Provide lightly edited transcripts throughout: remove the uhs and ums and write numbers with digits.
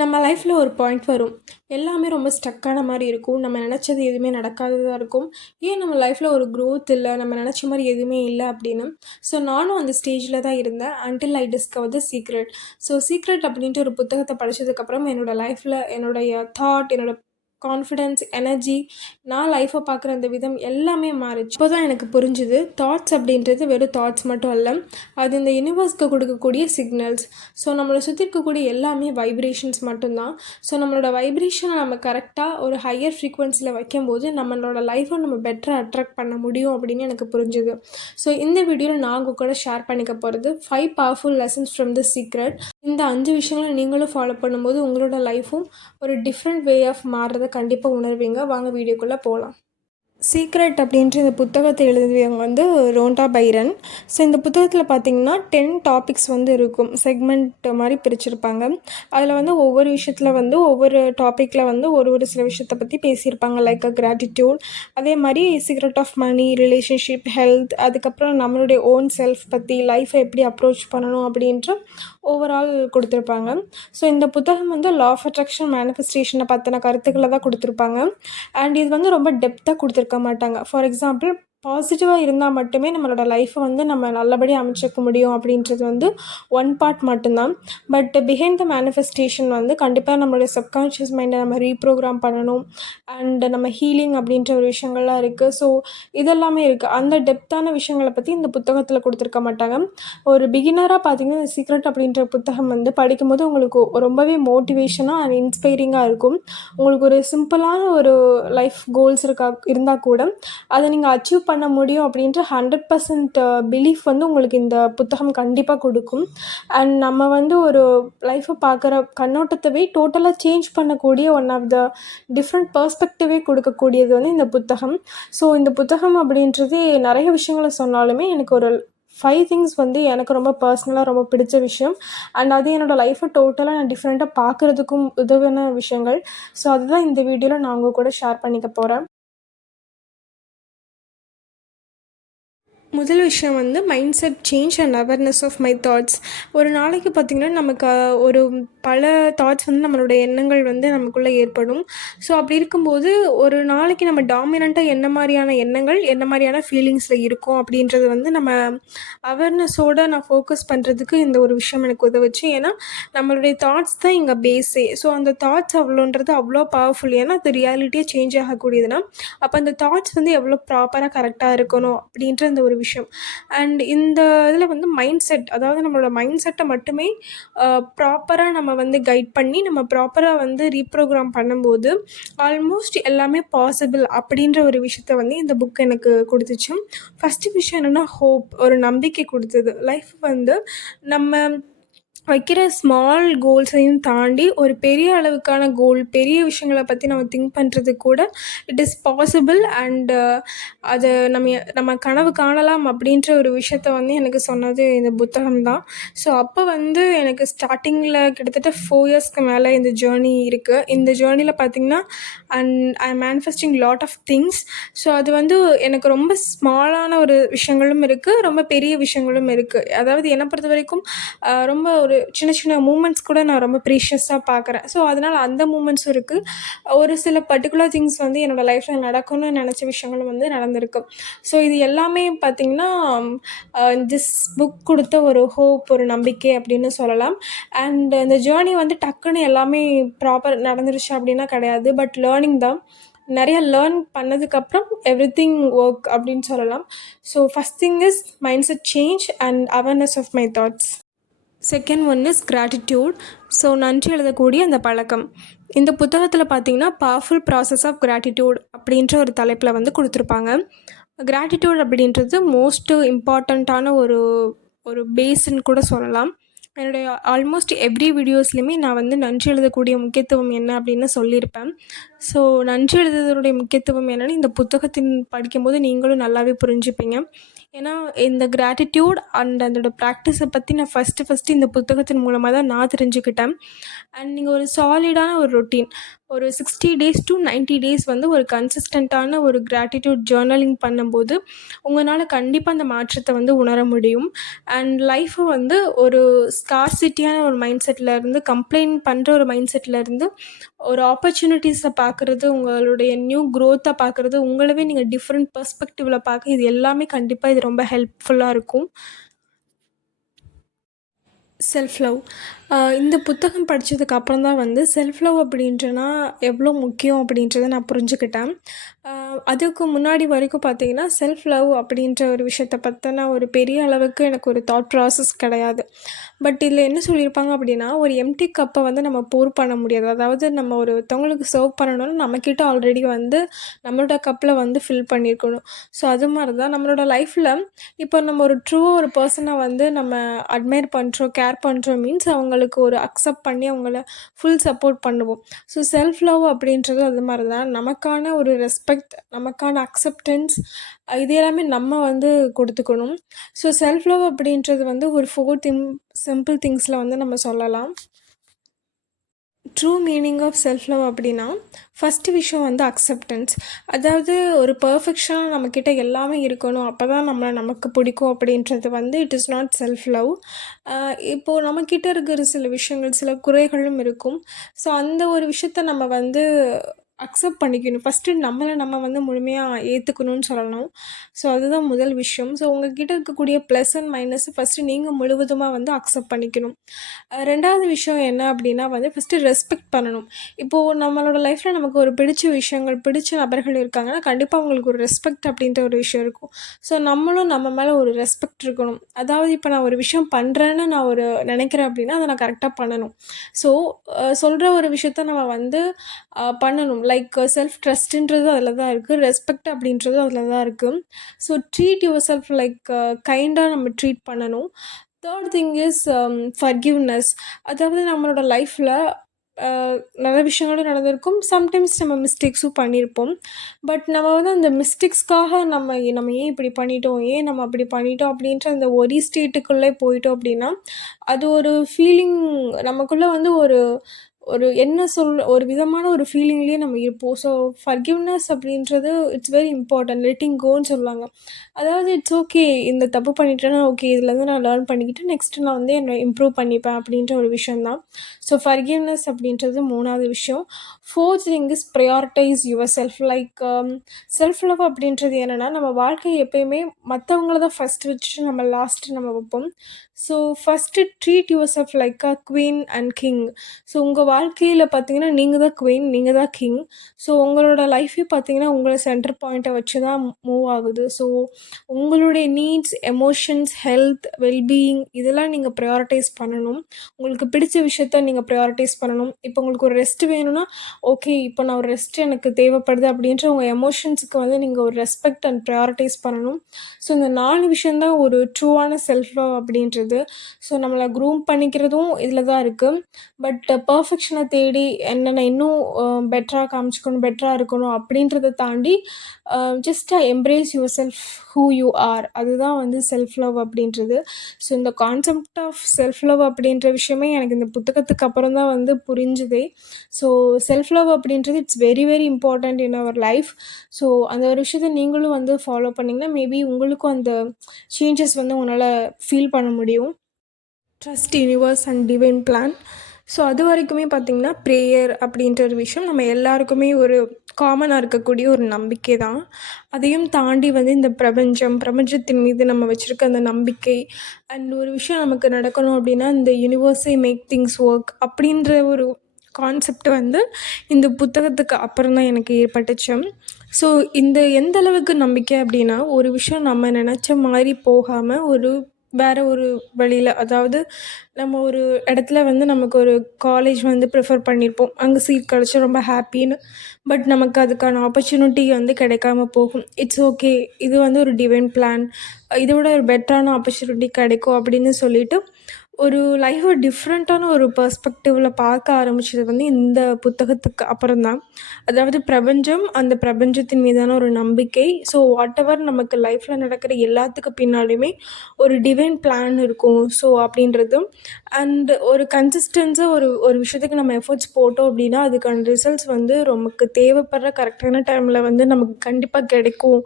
நம்ம லைஃப்பில் ஒரு பாயிண்ட் வரும். எல்லாமே ரொம்ப ஸ்டக்கான மாதிரி இருக்கும். நம்ம நினச்சது எதுவுமே நடக்காததாக இருக்கும். ஏன் நம்ம லைஃப்பில் ஒரு க்ரோத் இல்லை, நம்ம நினச்ச மாதிரி எதுவுமே இல்லை அப்படின்னு. ஸோ நானும் அந்த ஸ்டேஜில் தான் இருந்தேன். Until I discover the secret. So secret அப்படின்ட்டு ஒரு புத்தகத்தை படித்ததுக்கப்புறம் என்னோடய லைஃப்பில் என்னுடைய தாட், என்னோடய கான்ஃபிடென்ஸ், எனர்ஜி, நான் லைஃப்பை பார்க்குற அந்த விதம் எல்லாமே மாறிச்சு. இப்போ தான் எனக்கு புரிஞ்சுது, தாட்ஸ் அப்படின்றது வெறும் தாட்ஸ் மட்டும் அல்ல, அது இந்த யூனிவர்ஸ்க்கு கொடுக்கக்கூடிய சிக்னல்ஸ். ஸோ நம்மளை சுற்றி இருக்கக்கூடிய எல்லாமே வைப்ரேஷன்ஸ் மட்டும்தான். ஸோ நம்மளோட வைப்ரேஷனை நம்ம கரெக்டாக ஒரு ஹையர் ஃப்ரீக்வன்சியில் வைக்கும்போது நம்மளோட லைஃப்பை நம்ம பெட்டராக அட்ராக்ட் பண்ண முடியும் அப்படின்னு எனக்கு புரிஞ்சுது. ஸோ இந்த வீடியோவில் நான் உங்கள் கூட ஷேர் பண்ணிக்க போகிறது 5 powerful lessons from the secret. இந்த 5 விஷயங்களை நீங்களும் ஃபாலோ பண்ணும்போது உங்களோட லைஃப்பும் ஒரு டிஃப்ரெண்ட் வே ஆஃப் மாறுறதை கண்டிப்பாக உணர்வீங்க. வாங்க வீடியோக்குள்ளே போகலாம். சீக்ரெட் அப்படின்ற இந்த புத்தகத்தை எழுதியவங்க வந்து ரோண்டா பைரன். ஸோ இந்த புத்தகத்தில் பார்த்திங்கன்னா 10 டாபிக்ஸ் வந்து இருக்கும், செக்மெண்ட் மாதிரி பிரிச்சிருப்பாங்க. அதில் வந்து ஒவ்வொரு விஷயத்தில் வந்து ஒவ்வொரு டாப்பிக்கில் வந்து ஒரு சில விஷயத்தை பற்றி பேசியிருப்பாங்க. லைக் கிராட்டிடியூட், அதே மாதிரி secret of money, relationship, health, அதுக்கப்புறம் நம்மளுடைய ஓன் செல்ஃப் பற்றி, லைஃப்பை எப்படி அப்ரோச் பண்ணணும் அப்படின்ற ஓவரால் கொடுத்துருப்பாங்க. ஸோ இந்த புத்தகம் வந்து லா ஆஃப் அட்ராக்ஷன், மேனிஃபெஸ்டேஷனை பற்றின கருத்துக்களை தான் கொடுத்துருப்பாங்க. அண்ட் இது வந்து ரொம்ப டெப்த்தாக கொடுத்துருக்க மாட்டாங்க. ஃபார் எக்ஸாம்பிள், பாசிட்டிவாக இருந்தால் மட்டுமே நம்மளோட லைஃப்பை வந்து நம்ம நல்லபடியாக அமைச்சிக்க முடியும் அப்படின்றது வந்து ஒன் பார்ட் மட்டும்தான். பட் பிஹைண்ட் த மேனிஃபெஸ்டேஷன் வந்து கண்டிப்பாக நம்மளுடைய சப்கான்ஷியஸ் மைண்டை நம்ம ரீப்ரோக்ராம் பண்ணணும். அண்ட் நம்ம ஹீலிங் அப்படின்ற ஒரு விஷயங்கள்லாம் இருக்குது. ஸோ இதெல்லாமே இருக்குது. அந்த டெப்த்தான விஷயங்களை பற்றி இந்த புத்தகத்தில் கொடுத்துருக்க மாட்டாங்க. ஒரு பிகினராக பார்த்திங்கன்னா இந்த சீக்ரெட் அப்படின்ற புத்தகம் வந்து படிக்கும்போது உங்களுக்கு ரொம்பவே மோட்டிவேஷனாக அண்ட் இன்ஸ்பைரிங்காக இருக்கும். உங்களுக்கு ஒரு சிம்பிளான ஒரு லைஃப் கோல்ஸ் இருந்தால் கூட அதை நீங்கள் அச்சீவ் பண்ண முடியும் அப்படின்ற 100% பிலீஃப் வந்து உங்களுக்கு இந்த புத்தகம் கண்டிப்பாக கொடுக்கும். அண்ட் நம்ம வந்து ஒரு லைஃப்பை பார்க்குற கண்ணோட்டத்தவே டோட்டலாக சேஞ்ச் பண்ணக்கூடிய ஒன் ஆஃப் த டிஃப்ரெண்ட் பர்ஸ்பெக்டிவே கொடுக்கக்கூடியது வந்து இந்த புத்தகம். ஸோ இந்த புத்தகம் அப்படின்றது நிறைய விஷயங்களை சொன்னாலுமே எனக்கு ஒரு 5 திங்ஸ் வந்து எனக்கு ரொம்ப பர்சனலாக ரொம்ப பிடிச்ச விஷயம். அண்ட் அது என்னோடய லைஃப்பை டோட்டலாக நான் டிஃப்ரெண்ட்டாக பார்க்குறதுக்கும் உதவின விஷயங்கள். ஸோ அதுதான் இந்த வீடியோவில் நான் உங்கள் கூட ஷேர் பண்ணிக்க போகிறேன். முதல் விஷயம் வந்து mind set change and awareness of my thoughts. ஒரு நாளைக்கு பார்த்திங்கன்னா நமக்கு ஒரு பல தாட்ஸ் வந்து நம்மளுடைய எண்ணங்கள் வந்து நமக்குள்ளே ஏற்படும். ஸோ அப்படி இருக்கும்போது ஒரு நாளைக்கு நம்ம டாமினண்ட்டாக என்ன மாதிரியான எண்ணங்கள், என்ன மாதிரியான ஃபீலிங்ஸில் இருக்கும் அப்படின்றது வந்து நம்ம அவேர்னஸோடு நான் ஃபோக்கஸ் பண்ணுறதுக்கு இந்த ஒரு விஷயம் எனக்கு உதவுச்சு. ஏன்னா நம்மளுடைய தாட்ஸ் தான் இங்கே பேஸே. ஸோ அந்த தாட்ஸ் அவ்வளோ பவர்ஃபுல். ஏன்னா அது ரியாலிட்டியாக சேஞ்ச் ஆகக்கூடியதுன்னா அப்போ அந்த தாட்ஸ் வந்து எவ்வளோ ப்ராப்பராக கரெக்டாக இருக்கணும் அப்படின்ற அந்த ஒரு விஷயம். அண்ட் இந்த இதில் வந்து மைண்ட் செட், அதாவது நம்மளோட மைண்ட் செட்டை மட்டுமே ப்ராப்பராக நம்ம வந்து கைட் பண்ணி நம்ம ப்ராப்பராக வந்து ரீப்ரோக்ராம் பண்ணும்போது ஆல்மோஸ்ட் எல்லாமே பாசிபிள் அப்படின்ற ஒரு விஷயத்த வந்து இந்த புக் எனக்கு கொடுத்துச்சு. ஃபஸ்ட்டு விஷயம் என்னென்னா ஹோப், ஒரு நம்பிக்கை கொடுத்தது. லைஃப் வந்து நம்ம வைக்கிற ஸ்மால் கோல்ஸையும் தாண்டி ஒரு பெரிய அளவுக்கான கோல், பெரிய விஷயங்களை பற்றி நம்ம திங்க் பண்ணுறது கூட இட் இஸ் பாசிபிள். அண்டு அதை நம்ம கனவு காணலாம் அப்படின்ற ஒரு விஷயத்த வந்து எனக்கு சொன்னது இந்த புத்தகம் தான். ஸோ அப்போ வந்து எனக்கு ஸ்டார்டிங்கில் கிட்டத்தட்ட 4 இயர்ஸ்க்கு மேலே இந்த ஜேர்னி இருக்குது. இந்த ஜேர்னியில் பார்த்திங்கன்னா and I am manifesting lot of things. So அது வந்து எனக்கு ரொம்ப ஸ்மாலான ஒரு விஷயங்களும் இருக்குது, ரொம்ப பெரிய விஷயங்களும் இருக்குது. அதாவது என்னை பொறுத்த வரைக்கும் ரொம்ப ஒரு சின்ன சின்ன மூமெண்ட்ஸ் கூட நான் ரொம்ப ப்ரீஷியஸாக பார்க்குறேன். ஸோ அதனால் அந்த மூமெண்ட்ஸும் இருக்குது. ஒரு சில பர்டிகுலர் திங்ஸ் வந்து என்னோடய லைஃப்பில் நடக்கும்னு நினச்ச விஷயங்களும் வந்து நடந்திருக்கு. ஸோ இது எல்லாமே பார்த்திங்கன்னா திஸ் புக் கொடுத்த ஒரு ஹோப், ஒரு நம்பிக்கை அப்படின்னு சொல்லலாம். அண்ட் இந்த ஜேர்னி வந்து டக்குன்னு எல்லாமே ப்ராப்பர் நடந்துருச்சு அப்படின்னா கிடையாது. பட் லேர்னிங் தான். நிறைய லேர்ன் பண்ணதுக்கப்புறம் எவ்ரிதிங் ஒர்க் அப்படின்னு சொல்லலாம். So first thing is mind set change and awareness of my thoughts. Second one is gratitude. So நன்றி எழுதக்கூடிய அந்த பழக்கம். இந்த புத்தகத்தில் பார்த்திங்கன்னா பவர்ஃபுல் ப்ராசஸ் ஆஃப் கிராட்டிடியூட் அப்படின்ற ஒரு தலைப்பில் வந்து கொடுத்துருப்பாங்க. கிராட்டிடியூட் அப்படின்றது மோஸ்ட் இம்பார்ட்டண்ட்டான ஒரு பேஸ்ன்னு கூட சொல்லலாம். என்னுடைய ஆல்மோஸ்ட் எவ்ரி வீடியோஸ்லையுமே நான் வந்து நன்றி எழுதக்கூடிய முக்கியத்துவம் என்ன அப்படின்னு சொல்லியிருப்பேன். ஸோ நன்றி எழுதுவதனுடைய முக்கியத்துவம் என்னென்னு இந்த புத்தகத்தின் படிக்கும்போது நீங்களும் நல்லாவே புரிஞ்சுப்பீங்க. ஏன்னா இந்த கிராட்டிடியூட் அண்ட் அதோட ப்ராக்டிஸை பற்றி நான் ஃபஸ்ட்டு இந்த புத்தகத்தின் மூலமாக தான் நான் தெரிஞ்சுக்கிட்டேன். அண்ட் நீங்கள் ஒரு சாலிடான ஒரு ரொட்டீன், ஒரு 60 டேஸ் டு 90 டேஸ் வந்து ஒரு கன்சிஸ்டண்ட்டான ஒரு கிராட்டிடியூட் ஜேர்னலிங் பண்ணும்போது உங்களால் கண்டிப்பாக அந்த மாற்றத்தை வந்து உணர முடியும். அண்ட் லைஃப்பை வந்து ஒரு ஸ்கார்சிட்டியான ஒரு மைண்ட் செட்டில் இருந்து கம்ப்ளைண்ட் பண்ணுற ஒரு மைண்ட் செட்டில் இருந்து ஒரு ஆப்பர்ச்சுனிட்டிஸை பார்க்குறது, உங்களுடைய நியூ க்ரோத்தை பார்க்குறது, உங்களவே நீங்கள் டிஃப்ரெண்ட் பெர்ஸ்பெக்டிவில் பார்க்க, இது எல்லாமே கண்டிப்பாக இது ரொம்ப ஹெல்ப்ஃபுல்லாக இருக்கும். Self love. இந்த புத்தகம் படித்ததுக்கு அப்புறம் தான் வந்து செல்ஃப் லவ் அப்படின்றனா எவ்வளோ முக்கியம் அப்படின்றத நான் புரிஞ்சுக்கிட்டேன். அதுக்கு முன்னாடி வரைக்கும் பார்த்தீங்கன்னா, செல்ஃப் லவ் அப்படின்ற ஒரு விஷயத்த பத்தின ஒரு பெரிய அளவுக்கு எனக்கு ஒரு தாட் ப்ராசஸ் கிடையாது. பட் இதில் என்ன சொல்லியிருப்பாங்க அப்படின்னா, ஒரு எம்ப்டி கப்பை வந்து நம்ம போர் பண்ண முடியாது. அதாவது நம்ம ஒருத்தவங்களுக்கு சர்வ் பண்ணணும்னா நம்மக்கிட்ட ஆல்ரெடி வந்து நம்மளோட கப்பில் வந்து ஃபில் பண்ணியிருக்கணும். ஸோ அது மாதிரி தான் நம்மளோட லைஃப்பில் இப்போ நம்ம ஒரு ஒரு பர்சனை வந்து நம்ம அட்மையர் பண்ணுறோம், கேர் பண்ணுறோம் மீன்ஸ் அவங்களுக்கு ஒரு அக்செப்ட் பண்ணி அவங்கள ஃபுல் சப்போர்ட் பண்ணுவோம். ஸோ செல்ஃப் லவ் அப்படின்றது அது மாதிரி தான். நமக்கான ஒரு ரெஸ்பெக்ட், நமக்கான அக்செப்டன்ஸ், இது எல்லாமே நம்ம வந்து கொடுத்துக்கணும். ஸோ செல்ஃப் லவ் அப்படின்றது வந்து ஒரு 4 சிம்பிள் திங்ஸில் வந்து நம்ம சொல்லலாம். True meaning of self love அப்படின்னா, ஃபஸ்ட்டு விஷயம் வந்து அக்செப்டன்ஸ். அதாவது ஒரு பெர்ஃபெக்ஷனாக நம்மக்கிட்ட எல்லாமே இருக்கணும், அப்போ தான் நமக்கு பிடிக்கும் அப்படின்றது வந்து it is not self love. இப்போது நம்மக்கிட்ட இருக்கிற சில விஷயங்கள், சில குறைகளும் இருக்கும். ஸோ அந்த ஒரு விஷயத்த நம்ம வந்து அக்செப்ட் பண்ணிக்கணும். ஃபஸ்ட்டு நம்மளை நம்ம வந்து முழுமையாக ஏற்றுக்கணும்னு சொல்லணும். ஸோ அதுதான் முதல் விஷயம். ஸோ உங்கள்கிட்ட இருக்கக்கூடிய ப்ளஸ் அண்ட் மைனஸ் ஃபஸ்ட்டு நீங்கள் முழுவதுமாக வந்து அக்செப்ட் பண்ணிக்கணும். 2வது விஷயம் என்ன அப்படின்னா வந்து ஃபஸ்ட்டு ரெஸ்பெக்ட் பண்ணணும். இப்போது நம்மளோட லைஃப்பில் நமக்கு ஒரு பிடிச்ச விஷயங்கள், பிடிச்ச நபர்கள் இருக்காங்கன்னா கண்டிப்பாக அவங்களுக்கு ஒரு ரெஸ்பெக்ட் அப்படின்ற ஒரு விஷயம் இருக்கும். ஸோ நம்மளும் நம்ம மேலே ஒரு ரெஸ்பெக்ட் இருக்கணும். அதாவது இப்போ நான் ஒரு விஷயம் பண்ணுறேன்னு நான் நினைக்கிறேன் அப்படின்னா அதை நான் கரெக்டாக பண்ணணும். ஸோ சொல்கிற ஒரு விஷயத்த நம்ம வந்து பண்ணணும். லைக் செல்ஃப் ட்ரஸ்ட்டுன்றது அதில் தான் இருக்குது. ரெஸ்பெக்ட் அப்படின்றது அதில் தான் இருக்குது. So treat yourself like கைண்டாக நம்ம ட்ரீட் பண்ணணும். Third thing is forgiveness. அதாவது நம்மளோட லைஃப்பில் நல்ல விஷயங்களும் நடந்திருக்கும். சம்டைம்ஸ் நம்ம மிஸ்டேக்ஸும் பண்ணியிருப்போம். பட் நம்ம வந்து அந்த மிஸ்டேக்ஸ்க்காக நம்ம ஏன் இப்படி பண்ணிட்டோம், ஏன் நம்ம அப்படி பண்ணிட்டோம் அப்படின்ற அந்த ஒரி ஸ்டேட்டுக்குள்ளே போயிட்டோம் அப்படின்னா, அது ஒரு ஃபீலிங் நமக்குள்ளே வந்து ஒரு ஒரு ஒரு விதமான ஒரு ஃபீலிங்லேயே நம்ம இருப்போம். ஸோ ஃபர்கிவ்னஸ் அப்படின்றது இட்ஸ் வெரி இம்பார்ட்டன்ட். லெட்டிங் கோன்னு சொல்லுவாங்க. அதாவது இட்ஸ் ஓகே, இந்த தப்பு பண்ணிட்டேன்னா ஓகே, இதுலேருந்து நான் லேர்ன் பண்ணிக்கிட்டு நெக்ஸ்ட்டு நான் வந்து என்னை இம்ப்ரூவ் பண்ணிப்பேன் அப்படின்ற ஒரு விஷயம் தான். ஸோ ஃபர்கிவ்னஸ் அப்படின்றது 3வது விஷயம். 4த் thing is prioritize yourself. Like self love அப்படின்றது என்னென்னா, நம்ம வாழ்க்கையை எப்பயுமே மற்றவங்கள தான் ஃபஸ்ட்டு வச்சுட்டு நம்ம லாஸ்ட்டு நம்ம வைப்போம். So first treat yourself like a queen and king. So உங்கள் வாழ்க்கையில் பார்த்தீங்கன்னா நீங்கள் தான் குவீன், நீங்கள் தான் கிங். ஸோ உங்களோட லைஃபே பார்த்தீங்கன்னா உங்களை சென்டர் பாயிண்ட்டை வச்சு தான் மூவ் ஆகுது. ஸோ உங்களுடைய நீட்ஸ், எமோஷன்ஸ், ஹெல்த், வெல்பீயிங் இதெல்லாம் நீங்கள் ப்ரையாரிட்டைஸ் பண்ணணும். உங்களுக்கு பிடிச்ச விஷயத்த நீங்கள் ப்ரையாரிட்டைஸ் பண்ணணும். இப்போ உங்களுக்கு ஒரு ரெஸ்ட் வேணும்னா, ஓகே இப்போ நான் ஒரு ரெஸ்ட் எனக்கு தேவைப்படுது அப்படின்ற உங்கள் எமோஷன்ஸுக்கு வந்து நீங்கள் ஒரு ரெஸ்பெக்ட் அண்ட் ப்ரையாரிட்டைஸ் பண்ணணும். ஸோ இந்த 4 விஷயந்தான் ஒரு ட்ரூவான செல்ஃப் லவ் அப்படின்றது. ஸோ நம்மளை க்ரூம் பண்ணிக்கிறதும் இதில் தான் இருக்குது. பட் பர்ஃபெக்ஷனை தேடி என்னென்ன இன்னும் பெட்டராக காமிச்சிக்கணும், பெட்டராக இருக்கணும் அப்படின்றத தாண்டி just embrace yourself who you are. அதுதான் வந்து செல்ஃப் லவ் அப்படின்றது. ஸோ இந்த கான்செப்ட் ஆஃப் செல்ஃப் லவ் அப்படின்ற விஷயமே எனக்கு இந்த புத்தகத்துக்கு அப்புறம் தான் வந்து புரிஞ்சுதே. ஸோ செல்ஃப் லவ் அப்படின்றது it's very very important in our life. So அந்த ஒரு விஷயத்த நீங்களும் வந்து ஃபாலோ பண்ணிங்கன்னா மேபி உங்களுக்கும் அந்த சேஞ்சஸ் வந்து உங்களால் ஃபீல் பண்ண முடியும். Trust universe and divine plan. So அது வரைக்குமே பார்த்திங்கன்னா ப்ரேயர் அப்படின்ற ஒரு விஷயம் நம்ம எல்லாருக்குமே ஒரு காமனாக இருக்கக்கூடிய ஒரு நம்பிக்கை தான். அதையும் தாண்டி வந்து இந்த பிரபஞ்சத்தின் மீது நம்ம வச்சுருக்க அந்த நம்பிக்கை அண்ட் ஒரு விஷயம் நமக்கு நடக்கணும் அப்படின்னா இந்த யூனிவர்ஸை மேக் திங்ஸ் ஒர்க் அப்படின்ற ஒரு கான்செப்ட் வந்து இந்த புத்தகத்துக்கு அப்புறம் தான் எனக்கு ஏற்பட்டுச்சு. ஸோ இந்த எந்த அளவுக்கு நம்பிக்கை அப்படின்னா, ஒரு விஷயம் நம்ம நினச்ச மாதிரி போகாமல் வேறு ஒரு வழியில், அதாவது நம்ம ஒரு இடத்துல வந்து நமக்கு ஒரு காலேஜ் வந்து ப்ரிஃபர் பண்ணியிருப்போம், அங்கே சீட் கிடச்சா ரொம்ப ஹாப்பின்னு. பட் நமக்கு அதுக்கான ஆப்பர்ச்சுனிட்டி வந்து கிடைக்காம போகும். இட்ஸ் ஓகே, இது வந்து ஒரு டிவைன் பிளான், இதை விட ஒரு பெட்டரான ஆப்பர்ச்சுனிட்டி கிடைக்கும் அப்படின்னு சொல்லிட்டு ஒரு லைஃப்பை டிஃப்ரெண்ட்டான ஒரு பெர்ஸ்பெக்டிவ்ல பார்க்க ஆரம்பிச்சது வந்து இந்த புத்தகத்துக்கு அப்புறம் தான். அதாவது பிரபஞ்சம், அந்த பிரபஞ்சத்தின் மீதான ஒரு நம்பிக்கை. ஸோ வாட்டெவர் நமக்கு லைஃப்ல நடக்கிற எல்லாத்துக்கு பின்னாடியுமே ஒரு டிவைன் பிளான் இருக்கும். ஸோ அப்படின்றதும் அண்ட் ஒரு கன்சிஸ்டன்ஸா ஒரு ஒரு விஷயத்துக்கு நம்ம எஃபோர்ட்ஸ் போட்டோம் அப்படின்னா, அதுக்கான ரிசல்ட்ஸ் வந்து நமக்கு தேவைப்படுற கரெக்டான டைமில் வந்து நமக்கு கண்டிப்பாக கிடைக்கும்.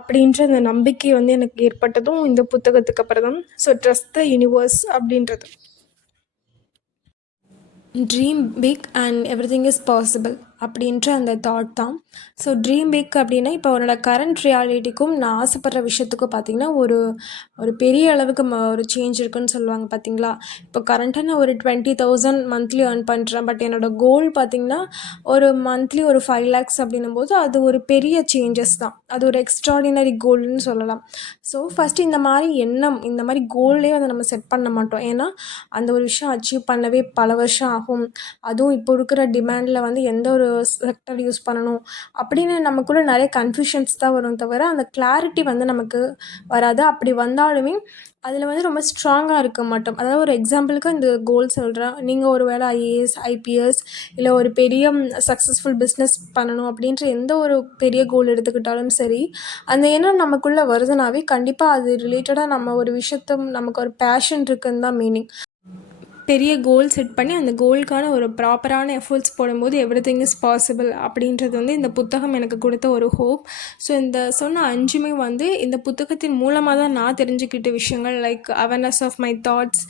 அப்படின்ற அந்த நம்பிக்கை வந்து எனக்கு ஏற்பட்டதும் இந்த புத்தகத்துக்கு அப்புறம் தான். ஸோ ட்ரஸ்ட் த யூனிவர்ஸ் அப்படின்றது. Dream big and everything is possible அப்படின்ற அந்த தாட் தான். ஸோ ட்ரீம் பிக் அப்படின்னா, இப்போ என்னோட கரண்ட் ரியாலிட்டிக்கும் நான் ஆசைப்படுற விஷயத்துக்கும் பார்த்திங்கன்னா, ஒரு ஒரு பெரிய அளவுக்கு ஒரு சேஞ்ச் இருக்குன்னு சொல்லுவாங்க பார்த்தீங்களா? இப்போ கரண்ட்டாக நான் ஒரு 20,000 மந்த்லி ஏர்ன் பண்ணுறேன். பட் என்னோடய கோல் பார்த்திங்கன்னா, ஒரு மந்த்லி ஒரு 5 lakhs அப்படின்னும்போது அது ஒரு பெரிய சேஞ்சஸ் தான். அது ஒரு எக்ஸ்ட்ராடினரி கோல்னு சொல்லலாம். ஸோ ஃபஸ்ட்டு இந்த மாதிரி எண்ணம், இந்த மாதிரி கோல்லே வந்து நம்ம செட் பண்ண மாட்டோம். ஏன்னா அந்த ஒரு விஷயம் அச்சீவ் பண்ணவே பல வருஷம் ஆகும். அதுவும் இப்போ இருக்கிற டிமாண்டில் வந்து எந்த ஒரு செக்டர் யூஸ் பண்ணணும் அப்படின்னு நமக்குள்ளே நிறைய கன்ஃபியூஷன்ஸ் தான் வரும் தவிர அந்த கிளாரிட்டி வந்து நமக்கு வராது. அப்படி வந்தாலுமே அதில் வந்து ரொம்ப ஸ்ட்ராங்காக இருக்க மாட்டோம். அதாவது ஒரு எக்ஸாம்பிளுக்கு இந்த கோல் சொல்கிறேன். நீங்கள் ஒரு வேளை ஐஏஎஸ், ஐபிஎஸ் இல்லை ஒரு பெரிய சக்ஸஸ்ஃபுல் பிஸ்னஸ் பண்ணணும் அப்படின்ற எந்த ஒரு பெரிய கோல் எடுத்துக்கிட்டாலும் சரி, அந்த எண்ணம் நமக்குள்ளே வருதுனாவே கண்டிப்பாக அது ரிலேட்டடாக நம்ம ஒரு விஷயத்த நமக்கு ஒரு பேஷன் இருக்குன்னு தான் மீனிங். பெரிய கோல் செட் பண்ணி அந்த கோலுக்கான ஒரு ப்ராப்பரான எஃபோர்ட்ஸ் போடும்போது எவ்ரிதிங் இஸ் பாசிபிள் அப்படின்றது வந்து இந்த புத்தகம் எனக்கு கொடுத்த ஒரு ஹோப். ஸோ இந்த சொன்ன 5மே வந்து இந்த புத்தகத்தின் மூலமாக தான் நான் தெரிஞ்சுக்கிட்ட விஷயங்கள். Like awareness of my thoughts,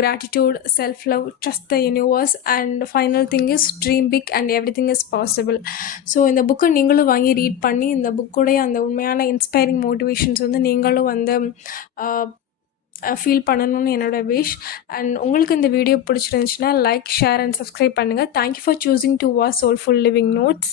gratitude, self love, trust the universe and final thing is dream big and everything is possible. So இந்த புக்கை நீங்களும் வாங்கி ரீட் பண்ணி இந்த புக்குடைய அந்த உண்மையான இன்ஸ்பைரிங் மோட்டிவேஷன்ஸ் வந்து நீங்களும் வந்து ஃபீல் பண்ணணும்னு என்னோடய விஷ். அண்ட் உங்களுக்கு இந்த வீடியோ பிடிச்சிருந்துச்சுன்னா லைக், ஷேர் அண்ட் சப்ஸ்கிரைப் பண்ணுங்கள். Thank you for choosing to watch soulful living notes.